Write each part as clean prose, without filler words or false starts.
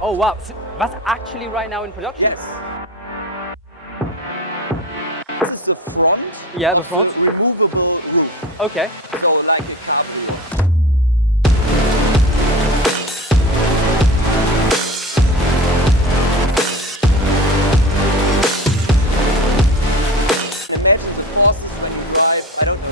Oh wow, so that's actually right now in production? Yes. This is the front. Yeah, the front. Removable roof. Okay. So like a cabriolet. Imagine the forces when you drive, I don't know,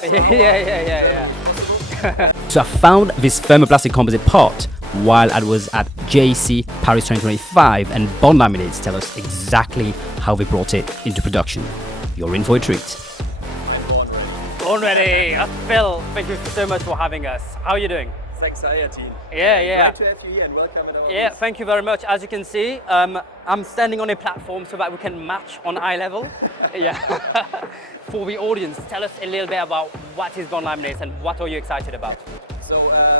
250 Yeah. So I found this thermoplastic composite part while I was at JC Paris 2025, and Bond-Laminates tell us exactly how they brought it into production. You're in for a treat. I'm born ready. Born ready. Phil, thank you so much for having us. How are you doing? Thanks, Aya team. Yeah. Great to have you here and welcome at our Yeah, booth. thank you very much. As you can see, I'm standing on a platform so that we can match on eye level. Yeah. For the audience, tell us a little bit about what is Bond-Laminates and what are you excited about? So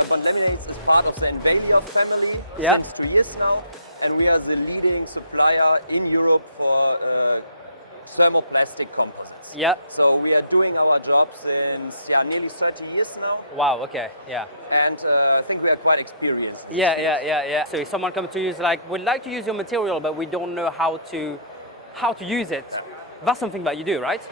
Bond-Laminates is part of the Invalia family Yeah. since 2 years now, and we are the leading supplier in Europe for thermoplastic composites. Yeah. So we are doing our job since nearly 30 years now, Wow, okay, yeah. and I think we are quite experienced. Yeah. So if someone comes to you is like, we'd like to use your material, but we don't know how to use it. That's something that you do, right?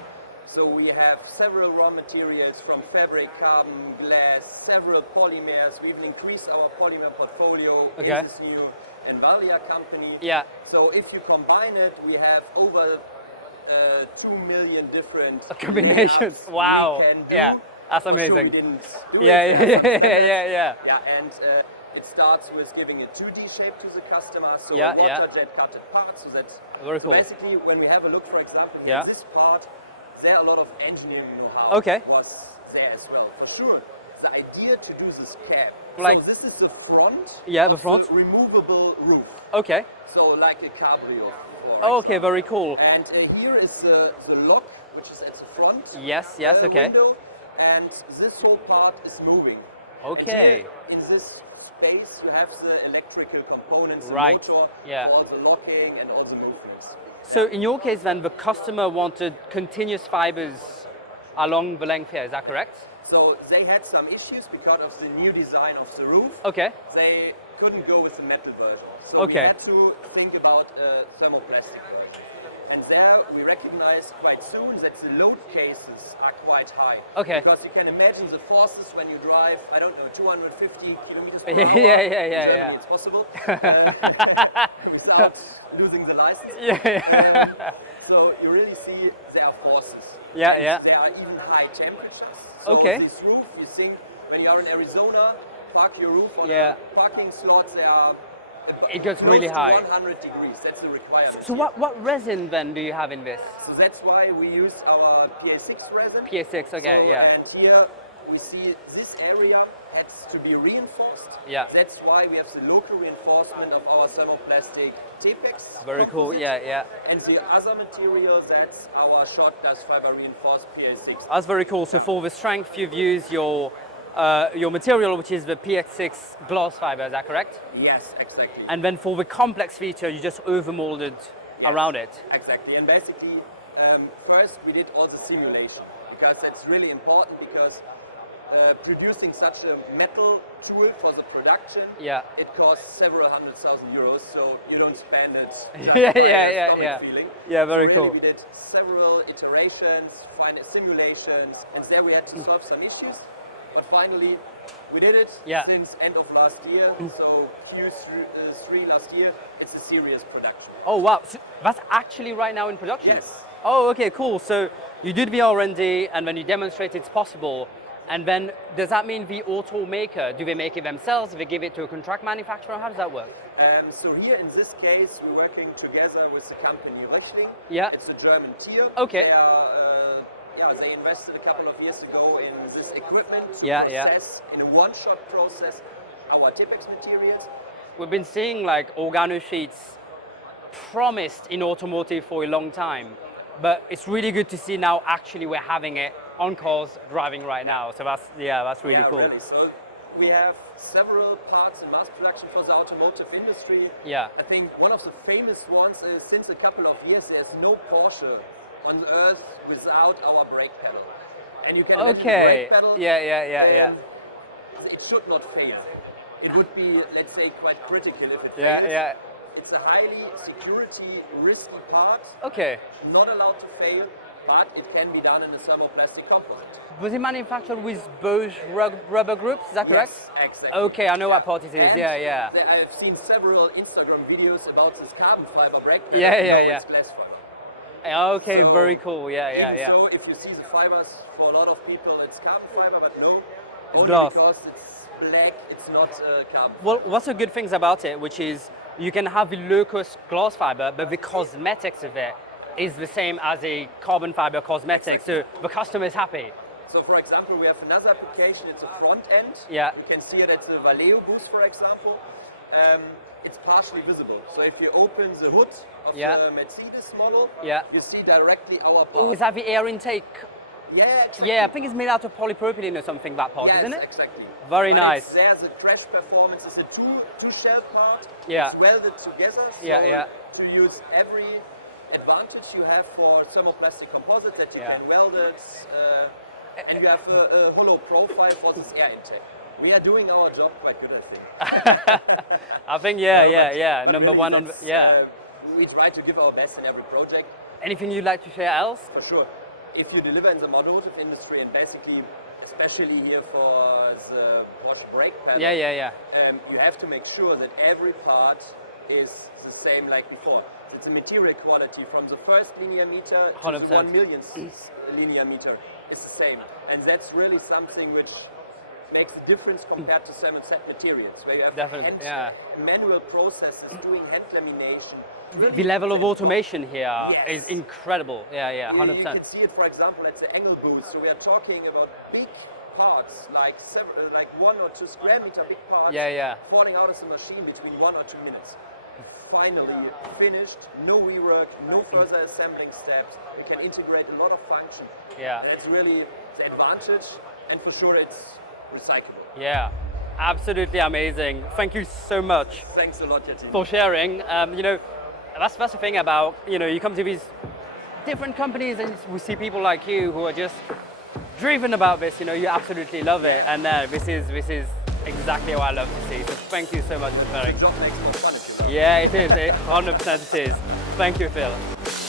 So we have several raw materials from fabric, carbon, glass, several polymers. We even increased our polymer portfolio Okay. in this new Invalia company. Yeah. So if you combine it, we have over 2 million different Combinations. layouts Wow. we can do. Yeah, that's For sure amazing. we didn't do Yeah. Yeah, and it starts with giving a 2D shape to the customer, so Yeah, water jet cutted parts. So that's Very cool. basically when we have a look, for example, Yeah. in this part, there a lot of engineering know-how Okay. was there as well. For sure, the idea to do this cap. Like- so this is the front. Yeah, the of front. removable roof. Okay. So like a cabriolet. Okay, very cool. And here is the lock, which is at the front. Yes, okay. Window, and this whole part is moving. Okay. And here, in this space, you have the electrical components, Right, the motor, yeah. for all the locking and all the movements. So in your case then, the customer wanted continuous fibers along the length here, is that correct? So they had some issues because of the new design of the roof. Okay. They couldn't go with the metal version. So Okay. we had to think about thermoplastic. And there we recognized quite soon that the load cases are quite high. Okay. Because you can imagine the forces when you drive, I don't know, 250 kilometers per Yeah, hour. yeah, In yeah. Germany it's possible. Without losing the license. So you really see there are forces. Yeah. There are even high temperatures. So Okay. this roof, you think when you are in Arizona, park your roof on Yeah. a parking slots, they are It gets close really to high. 100 degrees. That's the requirement. So what resin then do you have in this? So that's why we use our PA6 resin. PA6, okay, So, yeah. And here we see this area has to be reinforced. Yeah. That's why we have the local reinforcement of our thermoplastic Tepex. Very cool, composite. yeah. And the other material, that's our short glass fiber reinforced PA6. That's very cool. So for the strength, you've used your material, which is the PX6 glass fiber, is that correct? Yes, exactly. And then for the complex feature, you just overmolded Yes, around it. Exactly. And basically, first we did all the simulation because that's really important because producing such a metal tool for the production, Yeah. it costs several €100,000, so you don't spend it. just Yeah, by yeah, the yeah. Feeling. Yeah, very Really, cool. We did several iterations, final simulations, and there we had to solve some issues. But finally, we did it Yeah. since end of last year. So Q3 last year, it's a serious production. Oh wow, so that's actually right now in production? Yes. Oh, okay, cool. So you did the R&D and then you demonstrate it's possible. And then does that mean the automaker, do they make it themselves? Do they give it to a contract manufacturer? How does that work? So here in this case, we're working together with the company Röchling. Yeah. It's a German tier. Okay. They are, they invested a couple of years ago in this equipment to process in a one-shot process our Tepex materials. We've been seeing like organo sheets promised in automotive for a long time, but it's really good to see now actually we're having it on cars driving right now. So that's really cool. Really. So we have several parts in mass production for the automotive industry. Yeah. I think one of the famous ones is since a couple of years there's no Porsche on earth without our brake pedal. And you can imagine the Okay. brake pedal. Yeah. It should not fail. it would be, let's say, quite critical if it Yeah, fails. yeah. It's a highly security risky part, Okay. not allowed to fail, but it can be done in a thermoplastic composite. Was it manufactured with both rubber groups? Is that correct? Yes, exactly. Okay, I know what part it is. And Yeah, yeah. I've seen several Instagram videos about this carbon fiber brake pad. Yeah, yeah, No, yeah. It's glass fiber. Okay, So, very cool. Yeah, yeah, Even yeah. so, if you see the fibers, for a lot of people it's carbon fiber, but no, It's only glass. because it's black, it's not carbon. Well, what's the good things about it, which is you can have the low-cost glass fiber, but the cosmetics of it is the same as a carbon fiber cosmetic, so the customer is happy. So for example, we have another application, it's a front end. Yeah. You can see it at the Valeo booth, for example. It's partially visible. So if you open the hood of Yeah. the Mercedes model, Yeah. you see directly our Oh, bar. is that the air intake? Yeah, exactly. Yeah, I think it's made out of polypropylene or something, that part, Yes, isn't it? exactly. Very But nice. There's a crash performance. It's a two shell part. Yeah. It's welded together. So Yeah, yeah. To use every advantage you have for thermoplastic composite that you Yeah. can weld it, and you have a hollow profile for this air intake. We are doing our job quite good, I think. I think, yeah, No, yeah, but- yeah. but Number really one on, that's, yeah. We try to give our best in every project. Anything you'd like to share else? For sure. If you deliver in the automotive industry, and basically, especially here for the Porsche brake pedal, Yeah, yeah, yeah. you have to make sure that every part is the same like before. It's a material quality from the first linear meter to 100%. the 1 millionth linear meter is the same. And that's really something which makes a difference compared to thermoset materials, where you have Definitely, yeah. manual processes, doing hand lamination. The level of automation here Yes. is incredible. Yeah, yeah, You 100%. can see it, for example, at the angle booth. So we are talking about big parts, like 1 or 2 square meter big parts, Yeah, yeah. falling out of the machine between 1 or 2 minutes. Finally finished, no rework, no further assembling steps. We can integrate a lot of functions. Yeah. And that's really the advantage, and for sure it's recyclable. Yeah, absolutely amazing. Thank you so much Thanks a lot, Yatin. for sharing. You know, that's the thing about, you know, you come to these different companies and we see people like you who are just driven about this, you know, you absolutely love it. And this is exactly what I love to see. So thank you so much, Phil. The job makes more fun if you love it. Yeah, it is. 100% it is. Thank you, Phil.